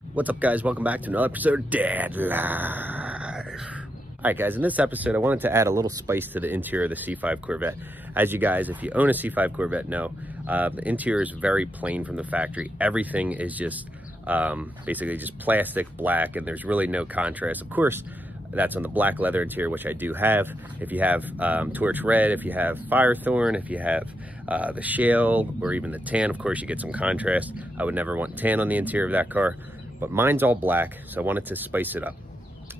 What's up, guys? Welcome back to another episode of Dadlife. Alright guys, in this episode I wanted to add a little spice to the interior of the C5 Corvette. As you guys, if you own a C5 Corvette, know, the interior is very plain from the factory. Everything is just basically just plastic black, and there's really no contrast. Of course, that's on the black leather interior, which I do have. If you have torch red, if you have firethorn, if you have the shale, or even the tan, of course you get some contrast. I would never want tan on the interior of that car, but mine's all black, so I wanted to spice it up.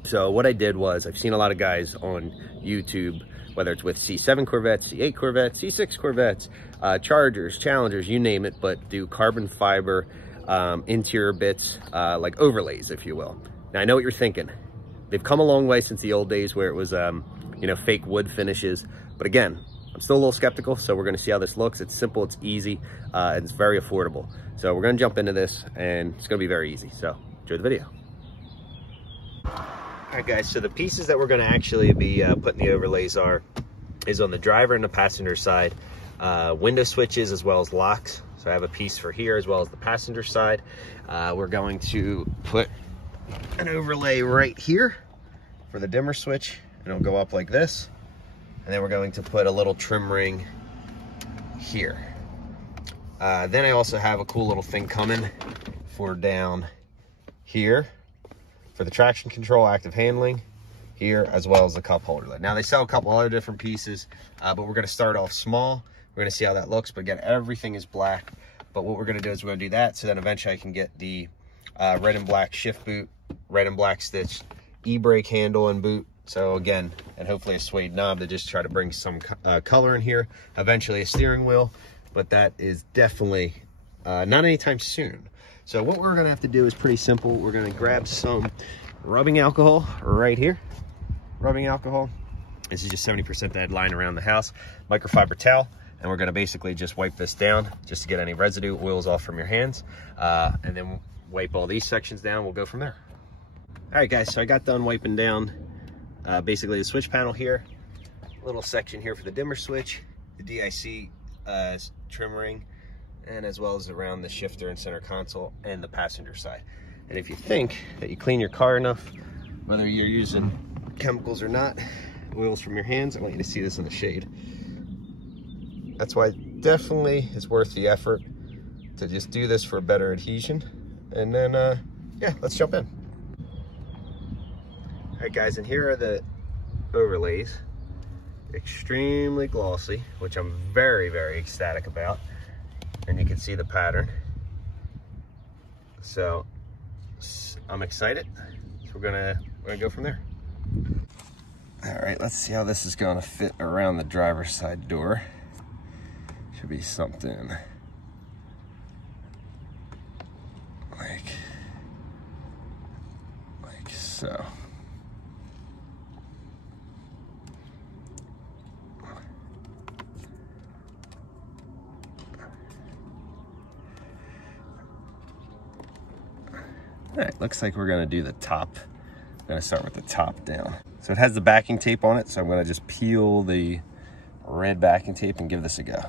So what I did was, I've seen a lot of guys on YouTube, whether it's with C7 Corvettes, C8 Corvettes, C6 Corvettes, Chargers, Challengers, you name it, but do carbon fiber interior bits, like overlays, if you will. Now I know what you're thinking. They've come a long way since the old days where it was, you know, fake wood finishes. But again, I'm still a little skeptical, so we're gonna see how this looks. It's simple, it's easy, and it's very affordable. So we're gonna jump into this, and it's gonna be very easy. So enjoy the video. All right, guys, so the pieces that we're gonna actually be putting the overlays is on the driver and the passenger side, window switches as well as locks. So I have a piece for here as well as the passenger side. We're going to put an overlay right here for the dimmer switch, and it'll go up like this. And then we're going to put a little trim ring here. Then I also have a cool little thing coming for down here for the traction control, active handling here, as well as the cup holder lid. Now they sell a couple other different pieces, but we're gonna start off small. We're gonna see how that looks, but again, everything is black. But what we're gonna do is we're gonna do that, so then eventually I can get the red and black shift boot, red and black stitched e-brake handle and boot. So again, and hopefully a suede knob to just try to bring some color in here. Eventually a steering wheel, but that is definitely not anytime soon. So what we're gonna have to do is pretty simple. We're gonna grab some rubbing alcohol right here. Rubbing alcohol. This is just 70% that I'd line around the house. Microfiber towel. And we're gonna basically just wipe this down just to get any residue, oils off from your hands. And then wipe all these sections down. We'll go from there. All right, guys, so I got done wiping down basically the switch panel here, little section here for the dimmer switch, the DIC trim ring, and as well as around the shifter and center console and the passenger side. And if you think that you clean your car enough, whether you're using chemicals or not, oils from your hands, I want you to see this in the shade. That's why it definitely is worth the effort to just do this for a better adhesion. And then, yeah, let's jump in. All right, guys, and here are the overlays. Extremely glossy, which I'm very, very ecstatic about. And you can see the pattern. So I'm excited. So we're gonna go from there. All right, let's see how this is gonna fit around the driver's side door. Should be something like so. All right, looks like we're gonna do the top. I'm gonna start with the top down. So it has the backing tape on it, so I'm gonna just peel the red backing tape and give this a go.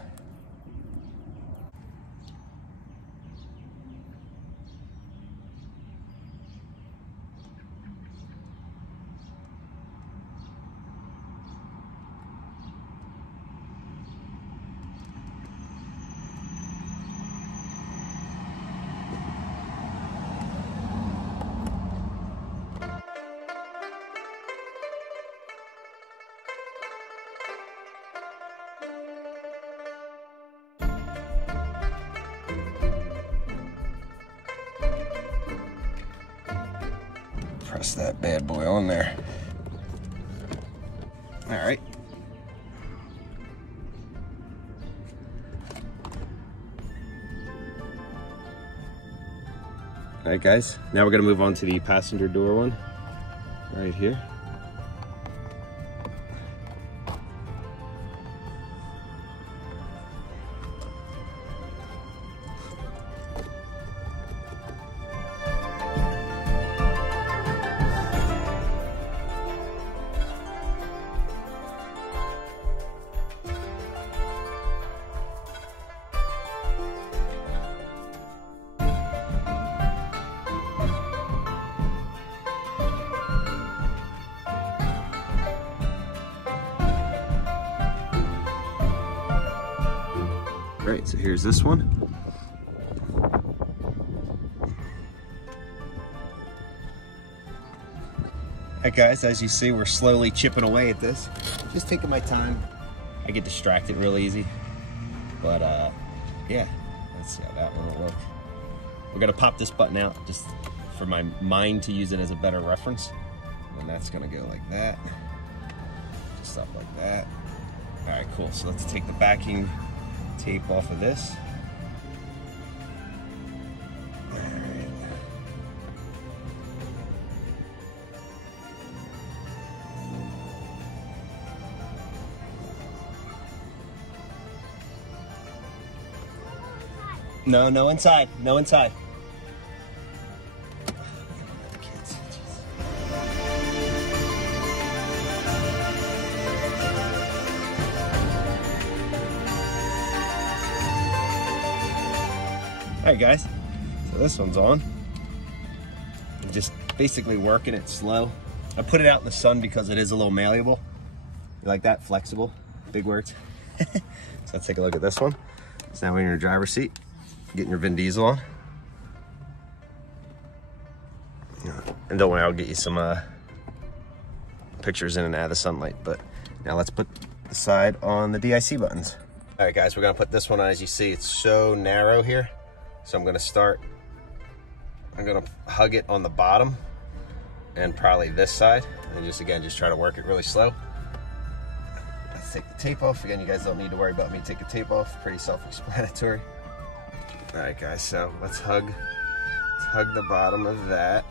Press that bad boy on there. All right. All right, guys, now we're gonna move on to the passenger door one right here. Great, so here's this one. Alright guys, as you see, we're slowly chipping away at this. Just taking my time. I get distracted real easy. But yeah, let's see how that one will work. We're gonna pop this button out just for my mind to use it as a better reference. And that's gonna go like that. Just up like that. Alright, cool. So let's take the backing tape off of this. No, no inside. No inside. Alright guys, so this one's on. I'm just basically working it slow. I put it out in the sun because it is a little malleable. You like that? Flexible. Big words. So let's take a look at this one. So now we're in your driver's seat, getting your Vin Diesel on. And don't worry, I'll get you some pictures in and out of the sunlight. But now let's put the side on the DIC buttons. All right guys, we're gonna put this one on. As you see, it's so narrow here. So I'm gonna hug it on the bottom and probably this side. And just try to work it really slow. Let's take the tape off. Again, you guys don't need to worry about me taking tape off. Pretty self-explanatory. All right guys, so let's hug the bottom of that.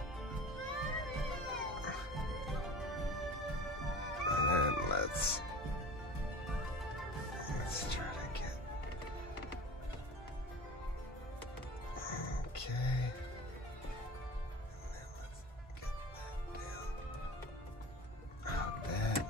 And then let's try to get, okay. And then let's get that down. Hug that.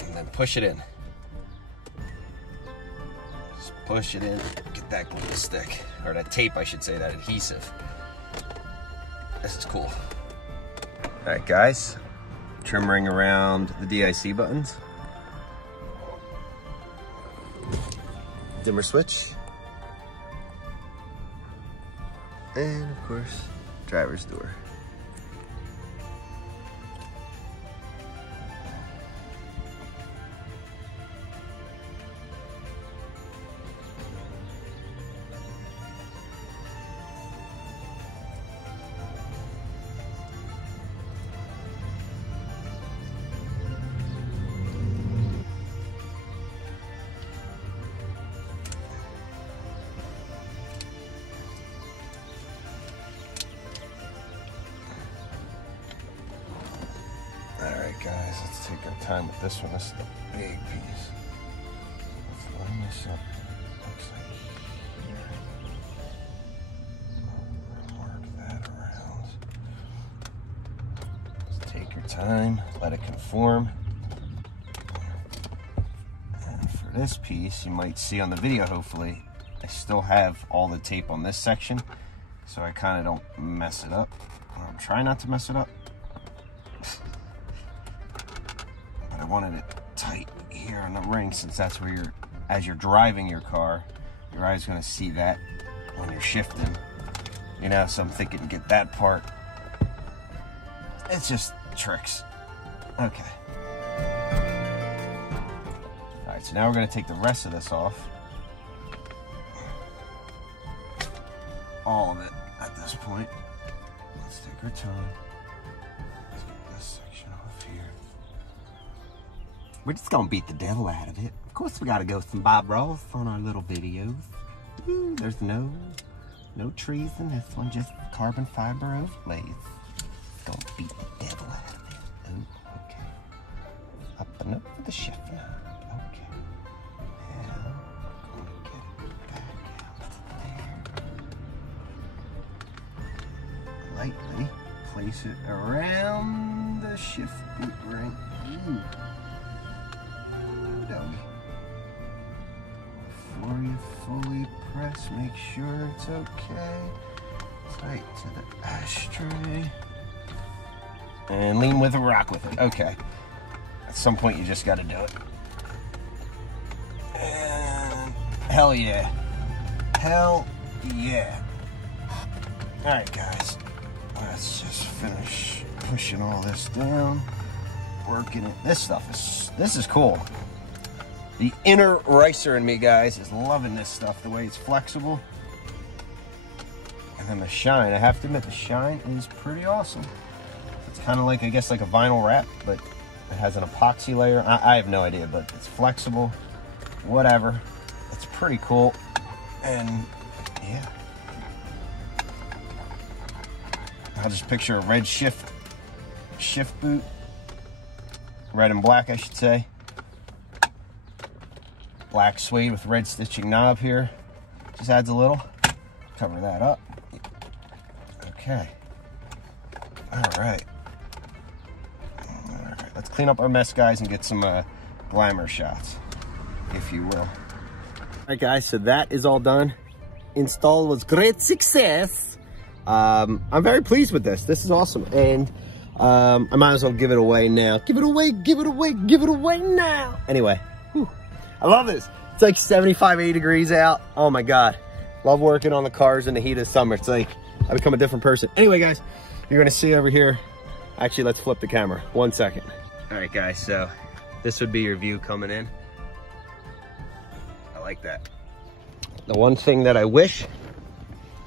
And then push it in. Just push it in. Get that glue stick, or that tape, I should say, that adhesive. This is cool. All right, guys. Trim ring around the DIC buttons. Dimmer switch. And of course, driver's door. Alright guys, let's take our time with this one. This is the big piece. Let's line this up. Looks like here. Mark that around. Just take your time, let it conform. And for this piece, you might see on the video, hopefully, I still have all the tape on this section, so I kind of don't mess it up. I'm trying not to mess it up. I wanted it tight here on the ring, since that's where as you're driving your car, your eye's gonna see that when you're shifting. You know, so I'm thinking get that part. It's just tricks. Okay. All right, so now we're gonna take the rest of this off. All of it at this point. Let's take our time. Let's get this section off here. We're just gonna beat the devil out of it. Of course, we gotta go some Bob Ross on our little videos. Ooh, there's no trees in this one, just carbon fiber overlays. Gonna beat the devil out of it. Oh, okay. Up and up with the shift now. Okay. Now, we're gonna get it back out there. Lightly place it around the shift boot ring. Ooh. before you fully press, make sure it's okay. Tight to the ashtray. And lean with it, rock with it. Okay. At some point you just gotta do it. And hell yeah. Hell yeah. Alright guys, let's just finish pushing all this down, working it. This is cool. The inner racer in me, guys, is loving this stuff, the way it's flexible. And then the shine, I have to admit, the shine is pretty awesome. It's kind of like, I guess, like a vinyl wrap, but it has an epoxy layer. I have no idea, but it's flexible, whatever. It's pretty cool. And yeah, I'll just picture a red shift boot, red and black I should say, black suede with red stitching knob here, just adds a little. Cover that up. Okay, all right, let's clean up our mess, guys, and get some glamour shots, if you will. All right guys, so that is all done. Install was great success. I'm very pleased with this. This is awesome. And I might as well give it away now. Give it away, give it away, give it away now. Anyway, whew, I love this. It's like 75, 80 degrees out. Oh my God. Love working on the cars in the heat of summer. It's like I become a different person. Anyway, guys, you're gonna see over here. Actually, let's flip the camera. 1 second. All right, guys, so this would be your view coming in. I like that. The one thing that I wish,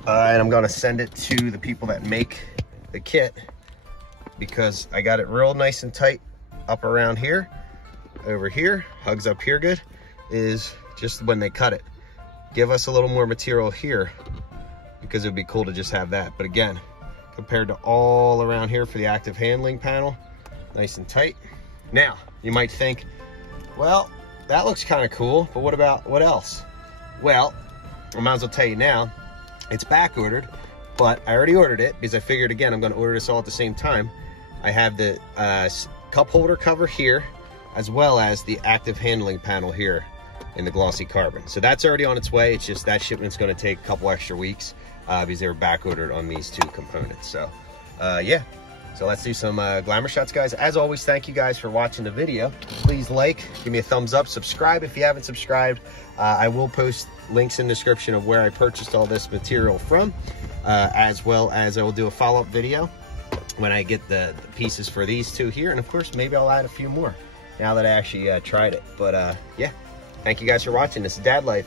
and I'm gonna send it to the people that make the kit, because I got it real nice and tight up around here, over here, hugs up here good, is just when they cut it. Give us a little more material here, because it would be cool to just have that. But again, compared to all around here for the active handling panel, nice and tight. Now, you might think, well, that looks kind of cool, but what else? Well, I might as well tell you now, it's back ordered, but I already ordered it because I figured, again, I'm going to order this all at the same time. I have the cup holder cover here, as well as the active handling panel here in the glossy carbon. So that's already on its way. It's just that shipment's going to take a couple extra weeks because they were back ordered on these two components. So yeah, so let's do some glamour shots, guys. As always, thank you guys for watching the video. Please like, give me a thumbs up, subscribe if you haven't subscribed. I will post links in the description of where I purchased all this material from, as well as I will do a follow-up video when I get the pieces for these two here. And of course, maybe I'll add a few more now that I actually tried it. But yeah, thank you guys for watching. This is Dadlife.